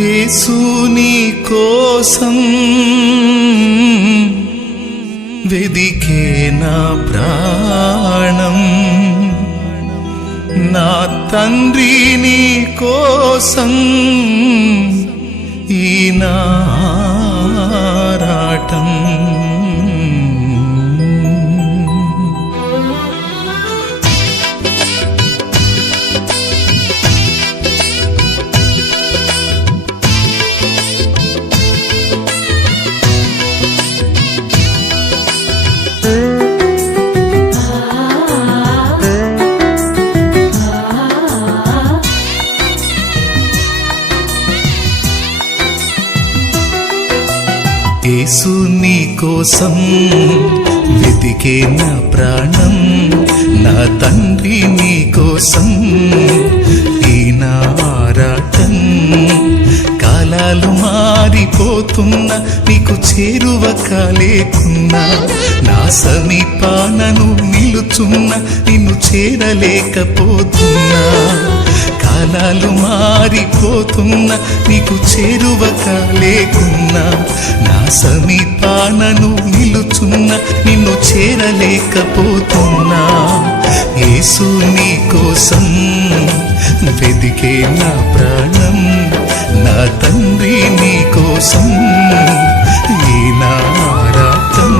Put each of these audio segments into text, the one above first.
యేసు నీ కోసం వెదికే నా ప్రాణం, నా తండ్రి నీ కోసం ఈ నా ఆరాటం. యేసు నీ కోసం వెతికే నా ప్రాణం, నా తండ్రి నీ కోసం ఈ నా ఆరాటం. కాలాలు మారిపోతున్నా నీకు చేరువ కాలేకున్నా, నా సమీపానను నిలుచున్నా నిన్ను చేరలేకపోతున్నా. కాలాలు మారిపోతున్నా నీకు చేరువ కాలేకున్నా, నా సమీపానను నిలుచున్నా నిన్ను చేరలేకపోతున్నా. యేసు నీ కోసం వెదికే నా ప్రాణం, నా తండ్రి నీ కోసం ఈ నా ఆరాటం.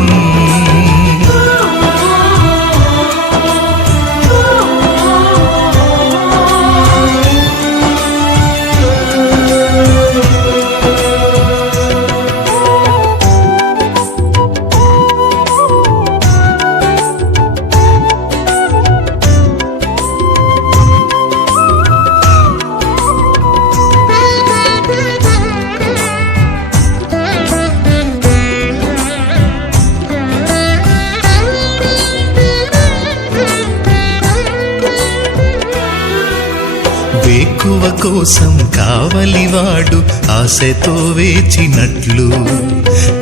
వేకువ కోసం కావలివాడు ఆశతో వేచినట్లు,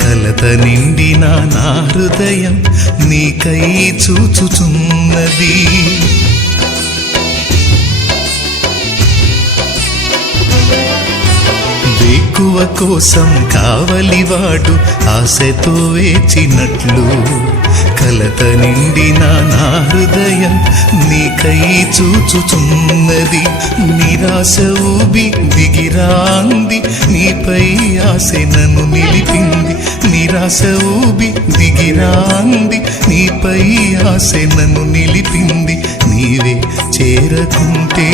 కలత నిండిన నా హృదయం నీకై చూచుచున్నది. వేకువ కోసం కావలివాడు ఆశతో వేచినట్లు, కలత నిండిన నా హృదయం నీకై చూచుచున్నది. నిరాశ ఊబి దిగిరాంది, నీపై ఆశ నన్ను నిలిపింది. నిరాశ ఊబి దిగిరాంది, నీపై ఆశ నన్ను నిలిపింది. నీవే చేరకుంటే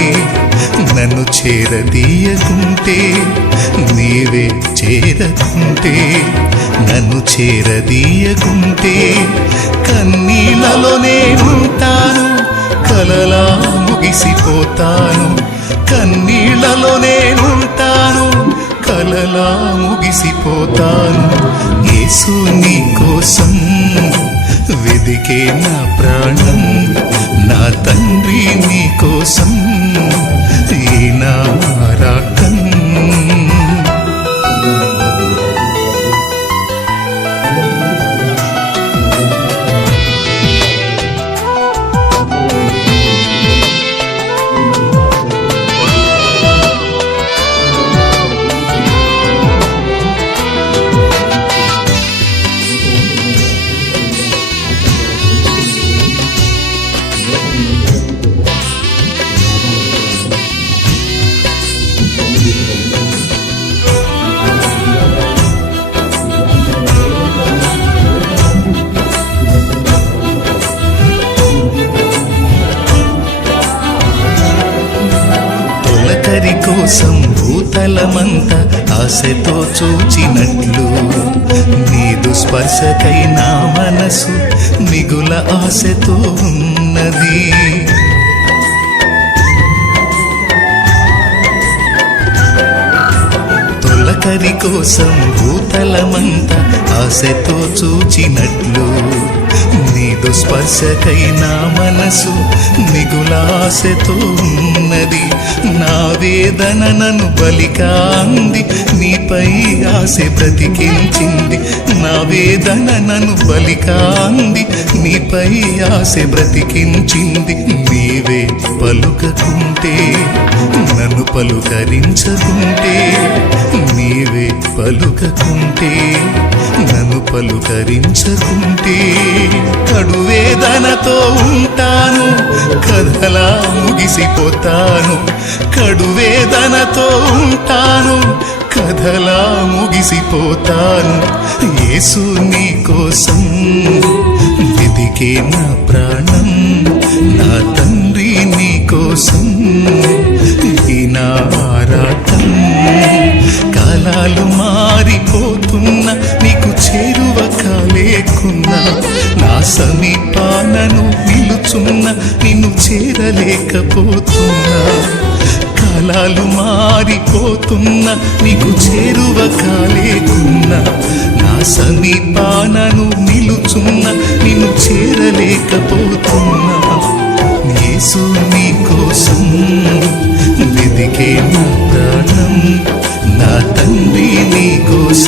నన్ను చేరదీయకుంటే, నీవే చేరకుంటే నన్ను చేరదీయకుంటే, కన్నీళ్ళలోనే ఉంటాను, కలలా ముగిసిపోతాను. కన్నీళ్ళలోనే ఉంటాను, కలలా ముగిసిపోతాను. యేసు నీ కోసం వెదికే నా ప్రాణం, నా తండ్రి నీ కోసం ఈ నా ఆరాటం. కోసం భూతలమంతా ఆశతో చూచినట్లు, నీదు స్పర్శకై నా మనసు మిగుల ఆశతో ఉన్నది. తొలకరి కోసం భూతలమంతా ఆశతో చూచినట్లు, నీదు స్పర్శకై నా మనసు మిగులాశతో ఉన్నది. నా వేదన నన్ను బలిగా అంది, నీపై ఆశ బ్రతికించింది. నా వేదన నన్ను బలిగా అంది, నీపై ఆశ బ్రతికించింది. నీవే పలుకకుంటే, నన్ను పలుకరించకుంటే, నీవే పలుకకుంటే నన్ను పలుకరించకుంటే కడువేదనతో ఉంటాను కథలా ముగిసిపోతాను కడువేదనతో ఉంటాను కథలా ముగిసిపోతాను యేసు నీ కోసం వెదికే నా ప్రాణం నా తండ్రి నీ కోసం ఈ నా ఆరాటం కాలాలు మారిపోతున్నా నీకు చేరువ కాలేకున్నా నా సమీపానను నిలుచున్నా నిన్ను చేరలేకపోతున్నా కాలాలు మారిపోతున్నా నీకు చేరువ కాలేకున్నా నా సమీపానను నిలుచున్నా నిన్ను చేరలేకపోతున్నా యేసు నీ కోసం వెదికే నా ప్రాణం నా తండ్రి నీ కోసం